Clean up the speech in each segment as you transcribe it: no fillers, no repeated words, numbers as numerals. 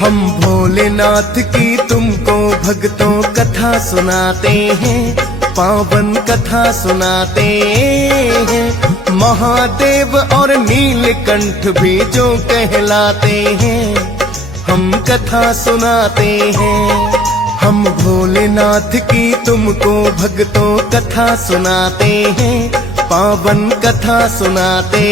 हम भोलेनाथ की तुमको भक्तों कथा सुनाते हैं, पावन कथा सुनाते हैं। महादेव और नीलकंठ भी जो कहलाते हैं, हम कथा सुनाते हैं। हम भोलेनाथ की तुमको भक्तों कथा सुनाते हैं, पावन कथा सुनाते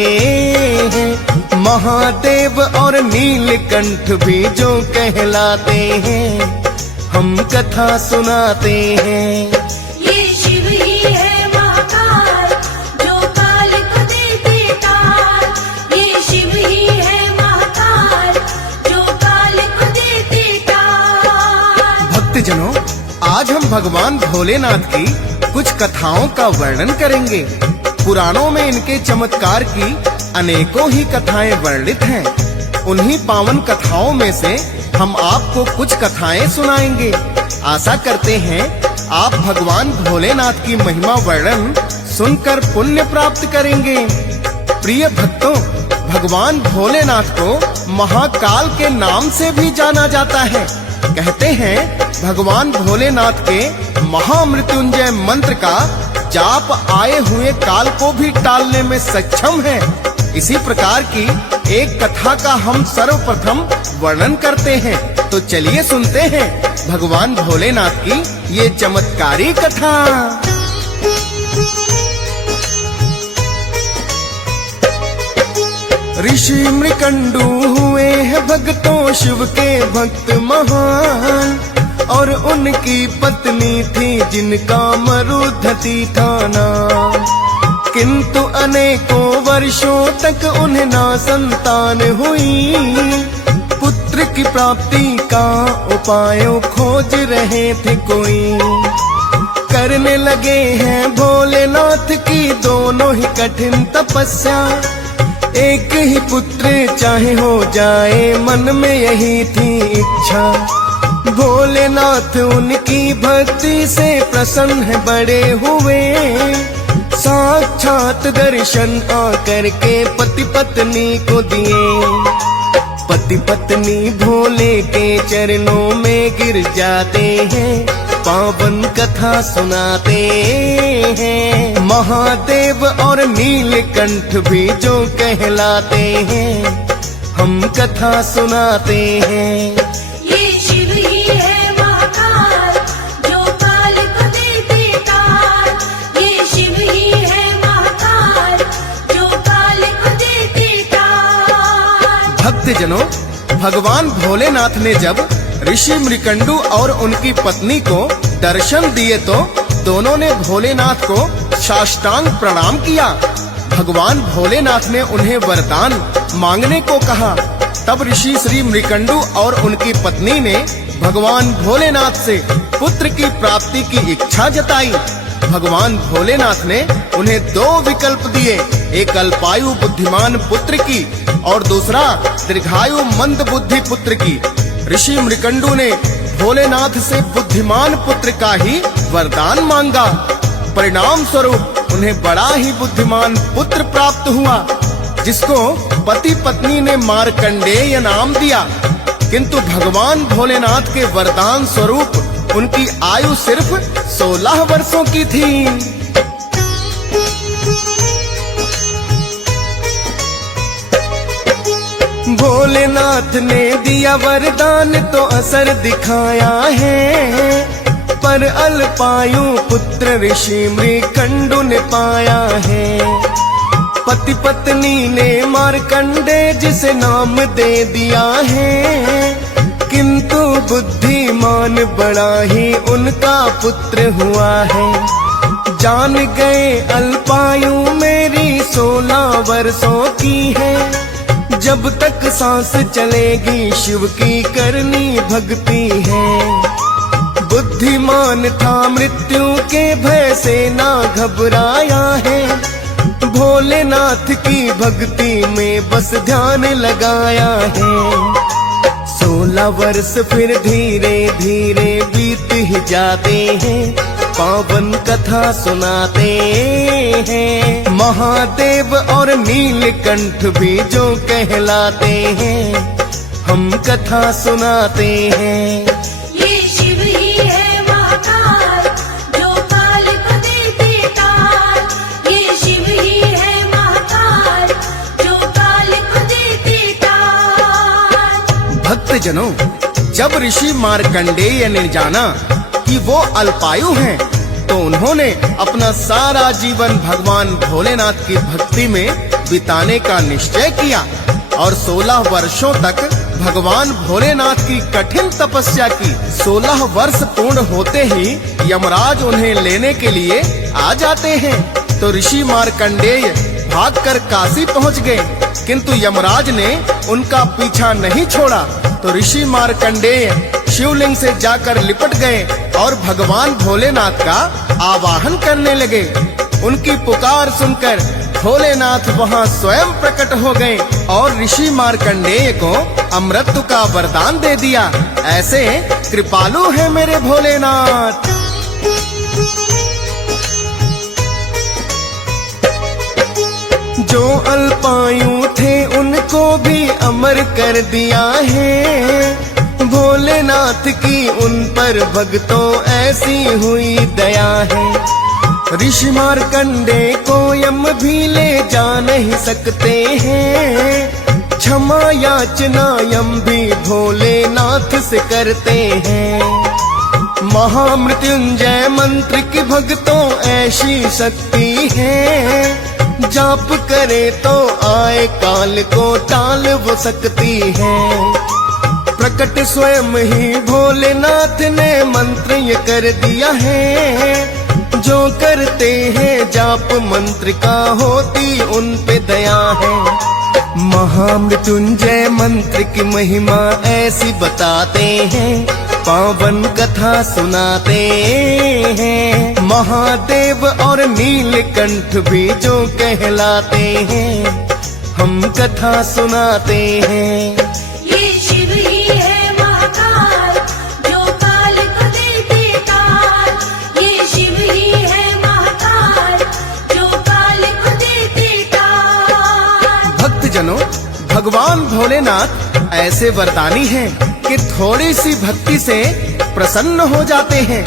हैं। महादेव और नीलकंठ भी जो कहलाते हैं, हम कथा सुनाते हैं। ये शिव ही है महाकाल, जो काल को देते काल। ये शिव ही है महाकाल, जो काल को देते काल। भक्तजनों, आज हम भगवान भोलेनाथ की कुछ कथाओं का वर्णन करेंगे। पुराणों में इनके चमत्कार की अनेकों ही कथाएं वर्णित हैं। उन्हीं पावन कथाओं में से हम आपको कुछ कथाएं सुनाएंगे। आशा करते हैं आप भगवान भोलेनाथ की महिमा वर्णन सुनकर पुण्य प्राप्त करेंगे। प्रिय भक्तों, भगवान भोलेनाथ को महाकाल के नाम से भी जाना जाता है। कहते हैं भगवान भोलेनाथ के महामृत्युंजय मंत्र का जाप आए हुए काल को भी टालने में सक्षम है। इसी प्रकार की एक कथा का हम सर्वप्रथम वर्णन करते हैं। तो चलिए सुनते हैं भगवान भोलेनाथ की ये चमत्कारी कथा। ऋषि मृकंडू हुए हैं भक्तों शिव के भक्त महान, और उनकी पत्नी थी जिनका मरुधति था नाम। किंतु अनेकों वर्षों तक उन्हें ना संतान हुई। पुत्र की प्राप्ति का उपाय खोज रहे थे कोई। करने लगे हैं भोलेनाथ की दोनों ही कठिन तपस्या। एक ही पुत्र चाहे हो जाए, मन में यही थी इच्छा। भोलेनाथ उनकी भक्ति से प्रसन्न है बड़े हुए। साक्षात दर्शन आकर के पति पत्नी को दिए। पति पत्नी भोले के चरणों में गिर जाते हैं, पावन कथा सुनाते हैं। महादेव और नीलकंठ भी जो कहलाते हैं, हम कथा सुनाते हैं। ये शिव ही है महाकाल, जो काल को देते काल। ये शिव ही है महाकाल, जो काल को देते काल। भक्तजनों, भगवान भोलेनाथ ने जब ऋषि मृकंडू और उनकी पत्नी को दर्शन दिए तो दोनों ने भोलेनाथ को साष्टांग प्रणाम किया। भगवान भोलेनाथ ने उन्हें वरदान मांगने को कहा। तब ऋषि श्री मृकंडू और उनकी पत्नी ने भगवान भोलेनाथ से पुत्र की प्राप्ति की इच्छा जताई। भगवान भोलेनाथ ने उन्हें दो विकल्प दिए, एक अल्पायु बुद्धिमान पुत्र की और दूसरा दीर्घायु मंद बुद्धि पुत्र की। ऋषि मृकंडू ने भोलेनाथ से बुद्धिमान पुत्र का ही वरदान मांगा। परिणाम स्वरूप उन्हें बड़ा ही बुद्धिमान पुत्र प्राप्त हुआ, जिसको पति पत्नी ने मार्कंडेय नाम दिया। किंतु भगवान भोलेनाथ के वरदान स्वरूप उनकी आयु सिर्फ 16 वर्षों की थी। भोलेनाथ ने दिया वरदान तो असर दिखाया है, पर अल्पायु पुत्र ऋषि मृकंडू ने पाया है। पति पत्नी ने मार्कंडेय जिसे नाम दे दिया है, किंतु बुद्धिमान बड़ा ही उनका पुत्र हुआ है। जान गए अल्पायु मेरी 16 वर्षों की है। जब तक सांस चलेगी शिव की करनी भक्ति है। बुद्धिमान था मृत्यु के भय से ना घबराया है। भोलेनाथ की भक्ति में बस ध्यान लगाया है। 16 वर्ष फिर धीरे धीरे बीत ही जाते हैं, पावन कथा सुनाते हैं। महादेव और नीलकंठ भी जो कहलाते हैं, हम कथा सुनाते हैं। ये शिव ही है महाकाल, जो काल को देते काल। ये शिव ही है महाकाल, जो काल को देते काल। भक्तजनों, जब ऋषि मार्कंडेय ने जाना कि वो अल्पायु हैं, तो उन्होंने अपना सारा जीवन भगवान भोलेनाथ की भक्ति में बिताने का निश्चय किया और 16 वर्षों तक भगवान भोलेनाथ की कठिन तपस्या की। 16 वर्ष पूर्ण होते ही यमराज उन्हें लेने के लिए आ जाते हैं, तो ऋषि मार्कंडेय भागकर काशी पहुंच गए, किंतु यमराज ने उनका पीछा नहीं छोड़ा। तो ऋषि मार्कंडेय शिवलिंग से जाकर लिपट गए और भगवान भोलेनाथ का आवाहन करने लगे। उनकी पुकार सुनकर भोलेनाथ वहां स्वयं प्रकट हो गए और ऋषि मार्कंडेय को अमृत का वरदान दे दिया। ऐसे कृपालु है मेरे भोलेनाथ। जो अल्पायु थे उनको भी अमर कर दिया है। भोलेनाथ की उन पर भक्तों ऐसी हुई दया है। ऋषि मार्कंडेय को यम भी ले जा नहीं सकते हैं। क्षमा याचना यम भी भोलेनाथ से करते हैं। महामृत्युंजय मंत्र की भक्तों ऐसी शक्ति है। जाप करे तो आए काल को टाल वो सकती है। प्रकट स्वयं ही भोलेनाथ ने मंत्र ये कर दिया है। जो करते हैं जाप मंत्र का होती उन पे दया है। महामृत्युंजय मंत्र की महिमा ऐसी बताते हैं। पावन कथा सुनाते हैं। महादेव और नीलकंठ भी जो कहलाते हैं। हम कथा सुनाते हैं। ये शिव ही है महाकाल, जो काल को देते काल। ये शिव ही है महाकाल, जो काल को देते काल। भक्तजनों, भगवान भोलेनाथ ऐसे वरदानी हैं कि थोड़ी सी भक्ति से प्रसन्न हो जाते हैं।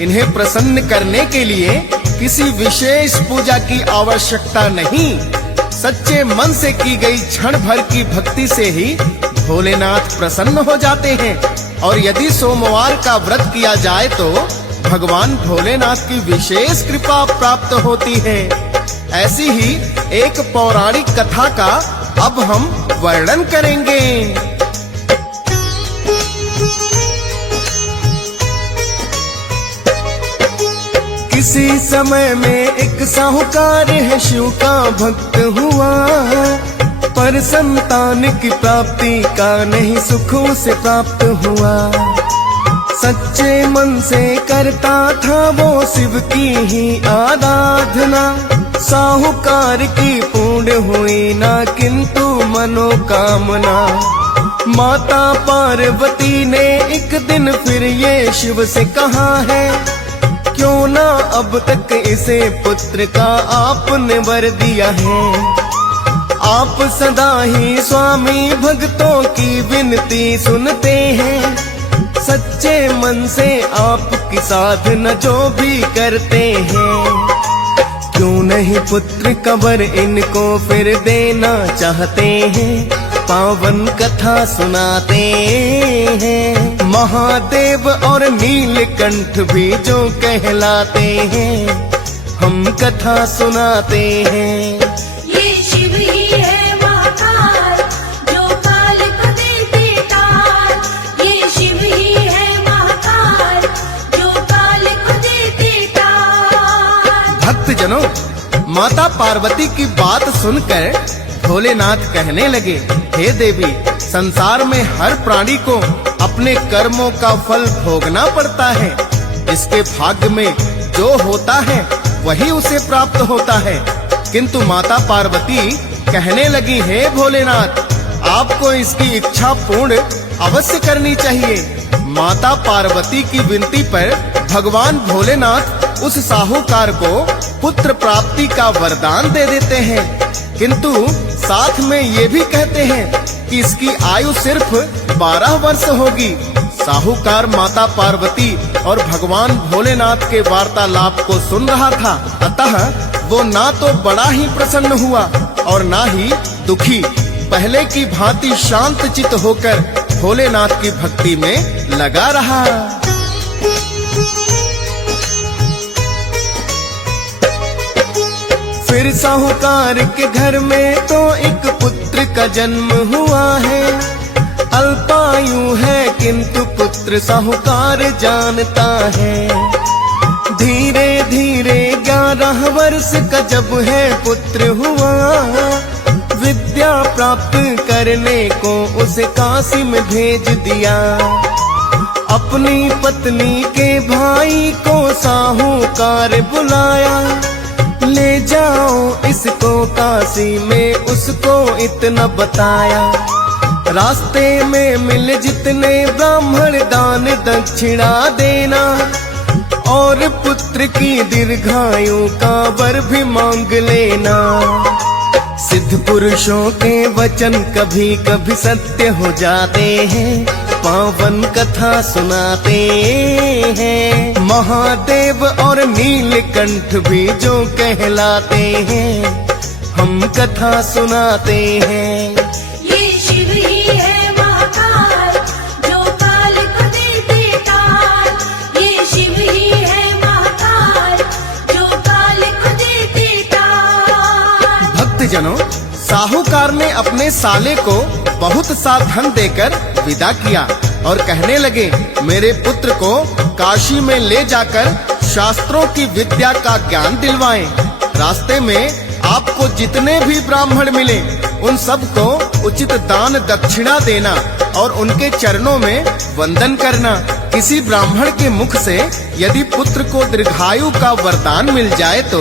इन्हें प्रसन्न करने के लिए किसी विशेष पूजा की आवश्यकता नहीं। सच्चे मन से की गई क्षण भर की भक्ति से ही भोलेनाथ प्रसन्न हो जाते हैं। और यदि सोमवार का व्रत किया जाए तो भगवान भोलेनाथ की विशेष कृपा प्राप्त होती है। ऐसी ही एक पौराणिक कथा का अब हम वर्णन करेंगे। किसी समय में एक साहूकार है शिव का भक्त हुआ। पर संतान की प्राप्ति का नहीं सुख उसे प्राप्त हुआ। सच्चे मन से करता था वो शिव की ही आराधना। साहूकार की पूर्ण हुई ना किंतु मनोकामना। माता पार्वती ने एक दिन फिर ये शिव से कहा है, क्यों ना अब तक इसे पुत्र का आपने वर दिया है। आप सदा ही स्वामी भक्तों की विनती सुनते हैं। सच्चे मन से आपकी साधना जो भी करते हैं। क्यों नहीं पुत्र का वर इनको फिर देना चाहते हैं। पावन कथा सुनाते हैं। महादेव और नीलकंठ भी जो कहलाते हैं। हम कथा सुनाते हैं। ये शिव ही है महाकाल, जो काल को देते काल। ये शिव ही है महाकाल, जो काल को देते काल। भक्तजनों, माता पार्वती की बात सुनकर भोलेनाथ कहने लगे, हे देवी, संसार में हर प्राणी को अपने कर्मों का फल भोगना पड़ता है। इसके भाग्य में जो होता है वही उसे प्राप्त होता है। किंतु माता पार्वती कहने लगी, हे भोलेनाथ, आपको इसकी इच्छा पूर्ण अवश्य करनी चाहिए। माता पार्वती की विनती पर भगवान भोलेनाथ उस साहूकार को पुत्र प्राप्ति का वरदान दे देते हैं, किंतु साथ में ये भी कहते हैं, कि इसकी आयु सिर्फ 12 वर्ष होगी। साहूकार माता पार्वती और भगवान भोलेनाथ के वार्तालाप को सुन रहा था, अतः वो ना तो बड़ा ही प्रसन्न हुआ और ना ही दुखी। पहले की भांति शांत चित्त होकर भोलेनाथ की भक्ति में लगा रहा। फिर साहूकार के घर में तो एक पुत्र का जन्म हुआ है। अल्पायु है किंतु पुत्र साहूकार जानता है। धीरे धीरे 11 वर्ष का जब है पुत्र हुआ, विद्या प्राप्त करने को उसे काशी में भेज दिया। अपनी पत्नी के भाई को साहूकार बुलाया, ले जाओ इसको काशी में, उसको इतना बताया। रास्ते में मिले जितने ब्राह्मण दान दक्षिणा देना, और पुत्र की दीर्घायु का वर भी मांग लेना। सिद्ध पुरुषों के वचन कभी कभी सत्य हो जाते हैं, पावन कथा सुनाते हैं। महादेव और नीलकंठ भी जो कहलाते हैं, हम कथा सुनाते हैं। ये शिव ही है महाकाल, जो काल को देते काल। ये शिव ही है महाकाल, जो काल को देते काल। भक्तजनों, साहूकार ने अपने साले को बहुत सा धन देकर विदा किया और कहने लगे, मेरे पुत्र को काशी में ले जाकर शास्त्रों की विद्या का ज्ञान दिलवाएं। रास्ते में आपको जितने भी ब्राह्मण मिले, उन सबको उचित दान दक्षिणा देना और उनके चरणों में वंदन करना। किसी ब्राह्मण के मुख से यदि पुत्र को दीर्घायु का वरदान मिल जाए तो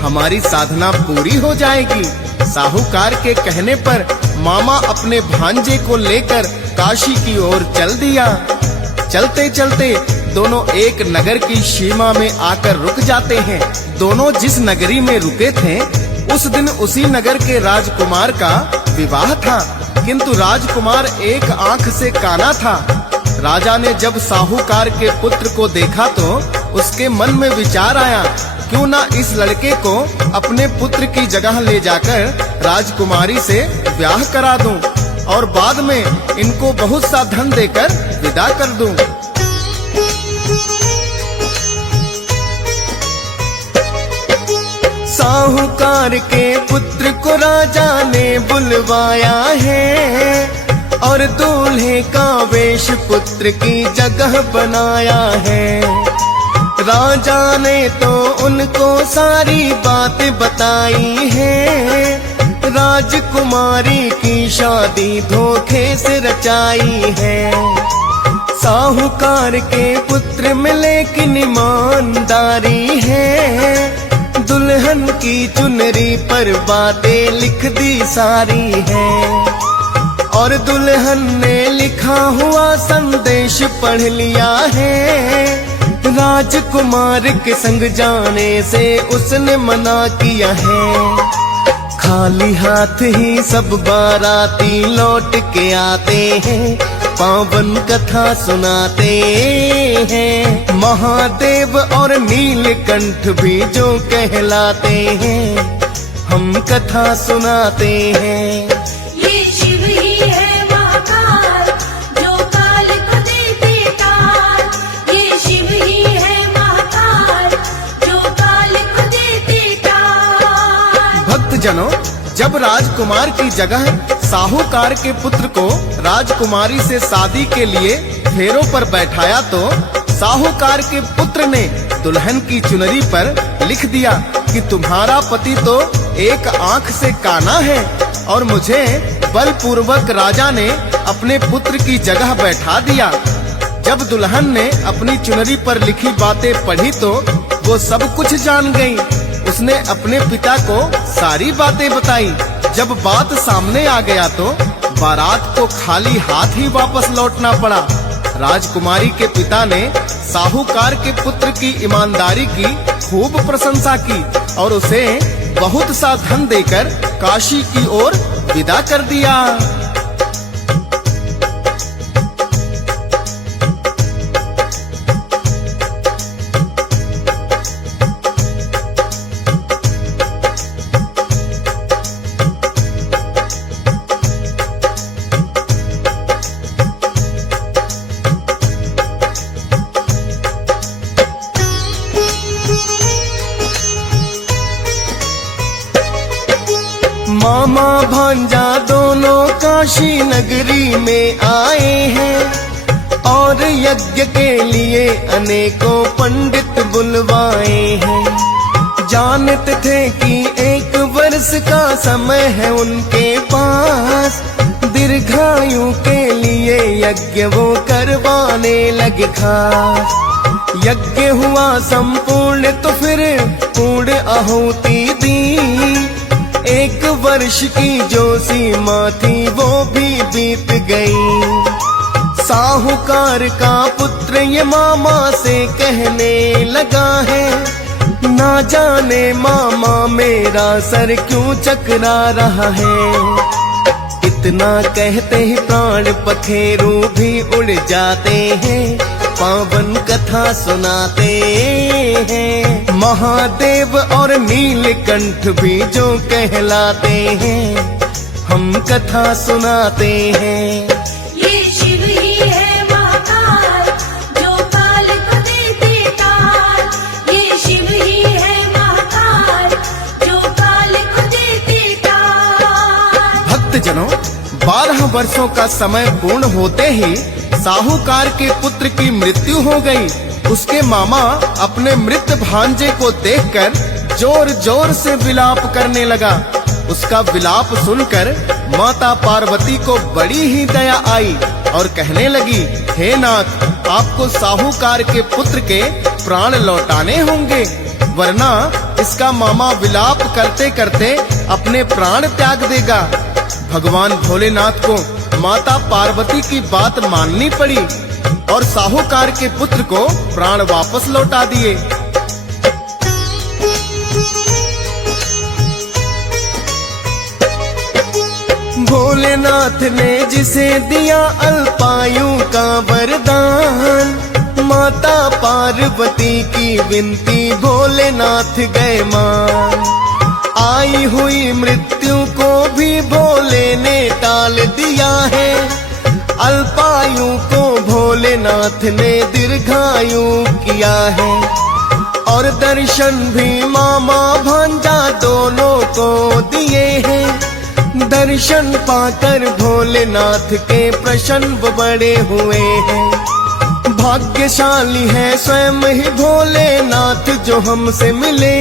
हमारी साधना पूरी हो जाएगी। साहूकार के कहने पर मामा अपने भांजे को लेकर काशी की ओर चल दिया। चलते चलते दोनों एक नगर की सीमा में आकर रुक जाते हैं। दोनों जिस नगरी में रुके थे, उस दिन उसी नगर के राजकुमार का विवाह था, किंतु राजकुमार एक आंख से काना था। राजा ने जब साहूकार के पुत्र को देखा तो उसके मन में विचार आया, क्यों ना इस लड़के को अपने पुत्र की जगह ले जाकर राजकुमारी से ब्याह करा दूं और बाद में इनको बहुत सा धन देकर विदा कर दूं। साहूकार के पुत्र को राजा ने बुलवाया है और दूल्हे का वेश पुत्र की जगह बनाया है। राजा ने तो उनको सारी बातें बताई है, राजकुमारी की शादी धोखे से रचाई है। साहूकार के पुत्र में लेकिन ईमानदारी है, दुल्हन की चुनरी पर बातें लिख दी सारी है। और दुल्हन ने लिखा हुआ संदेश पढ़ लिया है, राजकुमार के संग जाने से उसने मना किया है। खाली हाथ ही सब बाराती लौट के आते हैं, पावन कथा सुनाते हैं। महादेव और नीलकंठ भी जो कहलाते हैं, हम कथा सुनाते हैं। ये शिव ही है महाकाल, जो काल को देते काल। ये शिव ही है महाकाल, जो काल को देते काल। भक्तजनों, जब राजकुमार की जगह साहूकार के पुत्र को राजकुमारी से शादी के लिए फेरों पर बैठाया तो साहूकार के पुत्र ने दुल्हन की चुनरी पर लिख दिया कि तुम्हारा पति तो एक आंख से काना है और मुझे बलपूर्वक राजा ने अपने पुत्र की जगह बैठा दिया। जब दुल्हन ने अपनी चुनरी पर लिखी बातें पढ़ी तो वो सब कुछ जान गई। उसने अपने पिता को सारी बातें बताई। जब बात सामने आ गया तो बारात को खाली हाथ ही वापस लौटना पड़ा। राजकुमारी के पिता ने साहूकार के पुत्र की ईमानदारी की खूब प्रशंसा की और उसे बहुत सा धन देकर काशी की ओर विदा कर दिया। मामा भांजा दोनों काशी नगरी में आए हैं और यज्ञ के लिए अनेकों पंडित बुलवाए हैं। जानते थे कि 1 वर्ष का समय है उनके पास, दीर्घायु के लिए यज्ञ वो करवाने लगे खास। यज्ञ हुआ संपूर्ण तो फिर पूर्ण आहुति दी, 1 वर्ष की जो सीमा थी वो भी बीत गई। साहूकार का पुत्र ये मामा से कहने लगा है, ना जाने मामा मेरा सर क्यों चकरा रहा है। इतना कहते ही प्राण पखेरु भी उड़ जाते हैं, पावन कथा सुनाते हैं। महादेव और नीलकंठ भी जो कहलाते हैं, हम कथा सुनाते हैं। ये शिव ही है महाकाल, जो काल को देते काल। ये शिव ही है महाकाल, जो काल को देते काल। भक्तजनों, 12 वर्षों का समय पूर्ण होते ही साहूकार के पुत्र की मृत्यु हो गई। उसके मामा अपने मृत भांजे को देखकर जोर जोर से विलाप करने लगा। उसका विलाप सुनकर माता पार्वती को बड़ी ही दया आई और कहने लगी, हे नाथ, आपको साहूकार के पुत्र के प्राण लौटाने होंगे, वरना इसका मामा विलाप करते करते अपने प्राण त्याग देगा। भगवान भोलेनाथ को माता पार्वती की बात माननी पड़ी और साहूकार के पुत्र को प्राण वापस लौटा दिए। भोलेनाथ ने जिसे दिया अल्पायु का वरदान, माता पार्वती की विनती भोलेनाथ गए मान। आई हुई मृत्यु को भी भोले ने टाल दिया है, अल्पायु को भोलेनाथ ने दीर्घायु किया है। और दर्शन भी मामा भांजा दोनों को दिए हैं, दर्शन पाकर भोलेनाथ के प्रसन्न बड़े हुए हैं। भाग्यशाली है स्वयं ही भोलेनाथ जो हमसे मिले,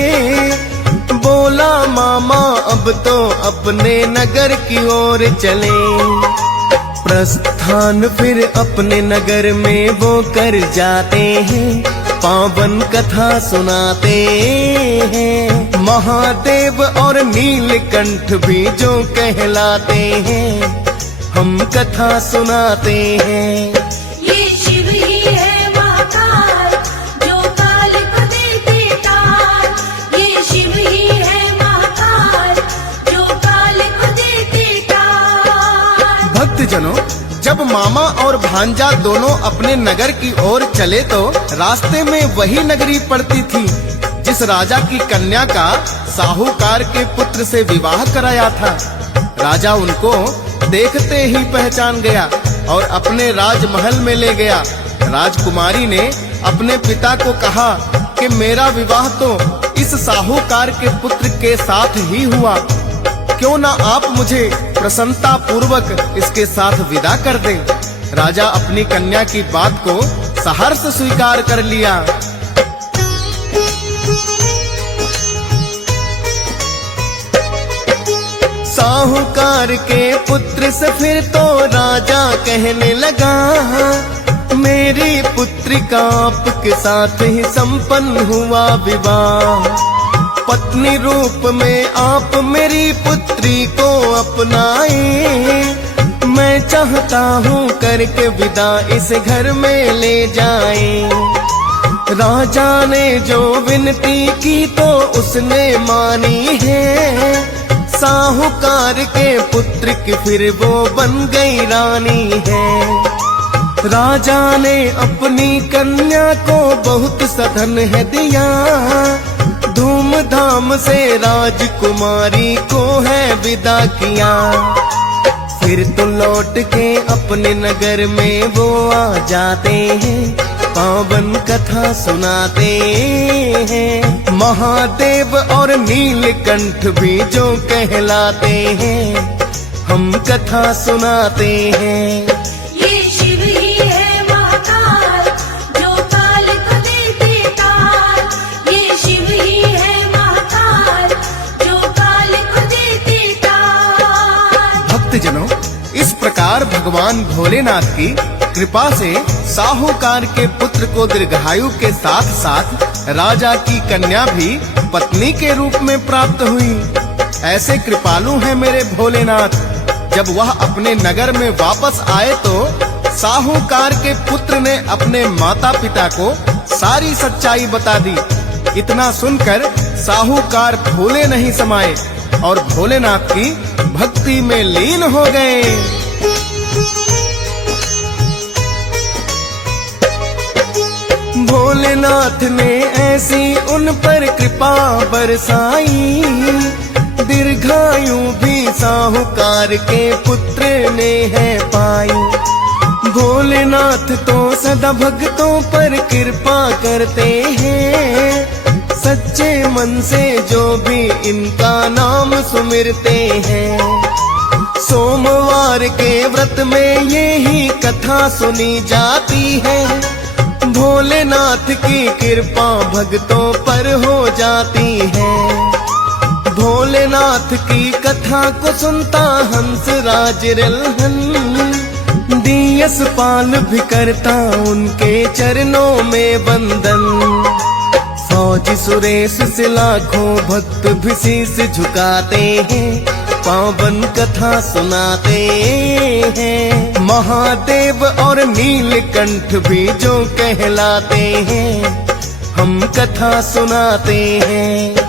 बोला मामा अब तो अपने नगर की ओर चले। प्रस्थान फिर अपने नगर में वो कर जाते हैं, पावन कथा सुनाते हैं। महादेव और नीलकंठ भी जो कहलाते हैं, हम कथा सुनाते हैं। ये शिव ही है महाकाल, जो काल को देते काल। ये शिव ही है महाकाल, जो काल को देते काल। भक्तजनों, जब मामा और भांजा दोनों अपने नगर की ओर चले तो रास्ते में वही नगरी पड़ती थी जिस राजा की कन्या का साहूकार के पुत्र से विवाह कराया था। राजा उनको देखते ही पहचान गया और अपने राजमहल में ले गया। राजकुमारी ने अपने पिता को कहा कि मेरा विवाह तो इस साहूकार के पुत्र के साथ ही हुआ, क्यों ना आप मुझे प्रसन्नता पूर्वक इसके साथ विदा कर दें। राजा अपनी कन्या की बात को सहर्ष स्वीकार कर लिया। साहूकार के पुत्र से फिर तो राजा कहने लगा, मेरी पुत्री का आपके साथ ही संपन्न हुआ विवाह। पत्नी रूप में आप मेरी पुत्री को अपनाए, मैं चाहता हूँ करके विदा इस घर में ले जाए। राजा ने जो विनती की तो उसने मानी है, साहूकार के पुत्र की फिर वो बन गई रानी है। राजा ने अपनी कन्या को बहुत सधन है दिया, धूमधाम से राजकुमारी को है विदा किया। फिर तो लौट के अपने नगर में वो आ जाते हैं, पावन कथा सुनाते हैं। महादेव और नीलकंठ भी जो कहलाते हैं, हम कथा सुनाते हैं। ये शिव ही है महाकाल, जो काल को देते काल। ये शिव ही है महाकाल, जो काल को देते काल। भक्तजनों, इस प्रकार भगवान भोलेनाथ की कृपा से साहूकार के पुत्र को दीर्घायु के साथ साथ राजा की कन्या भी पत्नी के रूप में प्राप्त हुई। ऐसे कृपालु हैं मेरे भोलेनाथ। जब वह अपने नगर में वापस आए तो साहूकार के पुत्र ने अपने माता पिता को सारी सच्चाई बता दी। इतना सुनकर साहूकार भूले नहीं समाये और भोलेनाथ की भक्ति में लीन हो गए। भोलेनाथ ने ऐसी उन पर कृपा बरसाई, दीर्घायु भी साहूकार के पुत्र ने है पाई। भोलेनाथ तो सदा भक्तों पर कृपा करते हैं, सच्चे मन से जो भी इनका नाम सुमिरते हैं। सोमवार के व्रत में यही कथा सुनी जाती है, भोलेनाथ की कृपा भक्तों पर हो जाती है। भोलेनाथ की कथा को सुनता हंस राज रल्हन, दियस पाल भी करता उनके चरणों में वंदन। फौजी सुरेश से लाखों भक्त भी शीश झुकाते हैं, पावन कथा सुनाते हैं। महादेव और नीलकंठ भी जो कहलाते हैं, हम कथा सुनाते हैं।